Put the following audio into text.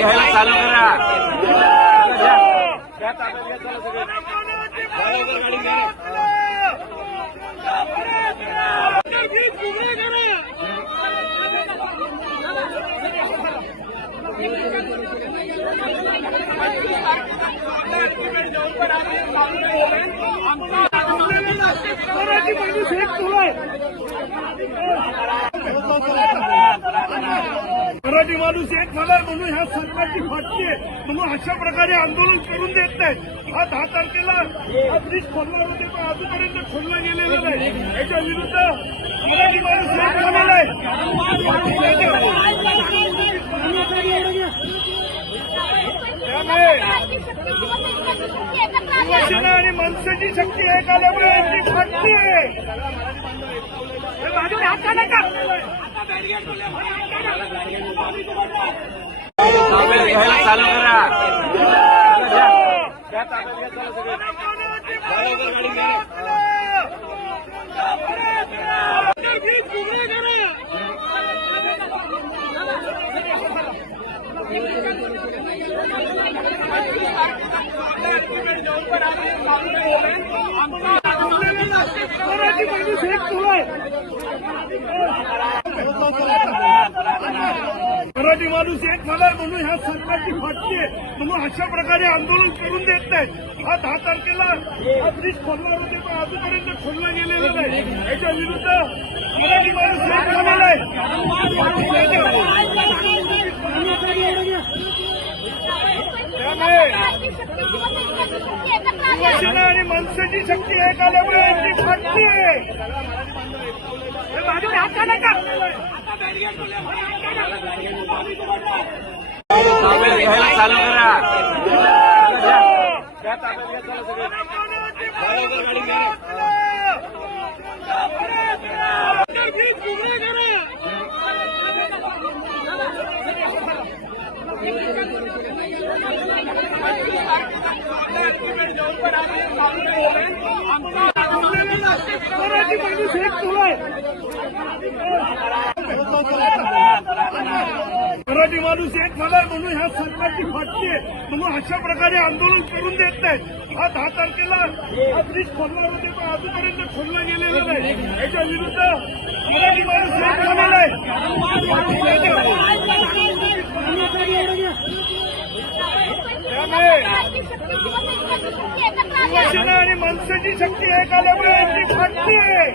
घ्यायला चालू करा. मराठी माणूस एक आहे. मराठी माणूस एक झालाय म्हणून ह्या सरकारची फाटली आहे म्हणून अशा प्रकारे आंदोलन करून देत नाही. हा 10 तारखेला हा ब्रिज खोलणार होते पण अजूनपर्यंत खोलला गेलेला नाही. याच्या विरुद्ध मराठी माणूस एक झालेला आहे. त्यामुळे शिवसेना आणि मनसेची शक्ती एक आल्यामुळे यांची फाटली आहे. घ्यायला चालू करा. मराठी माणूस एक आहे. मराठी माणूस एक झालाय म्हणून ह्या सरकारची फाटली आहे म्हणून अशा प्रकारे आंदोलन करून देत नाही. हा 10 तारखेला हा ब्रिज खोलणार होते पण अजूनपर्यंत खोलला गेलेला नाही. याच्या विरुद्ध मराठी माणूस एक झालेला आहे. त्यामुळे शिवसेना आणि मनसेची शक्ती एक आल्यामुळे यांची फाटली आहे. घ्यायला चालू करा. मराठी माणूस एक आहे. मराठी माणूस एक झालाय म्हणून ह्या सरकारची फाटली आहे म्हणून अशा प्रकारे आंदोलन करून देत नाही. हा 10 तारखेला हा ब्रिज खोलणार होते पण अजूनपर्यंत खोलला गेलेला नाही. याच्या विरुद्ध मराठी माणूस एक झालेला आहे. त्यामुळे शिवसेना आणि मनसेची शक्ती एक आल्यामुळे यांची फाटली आहे.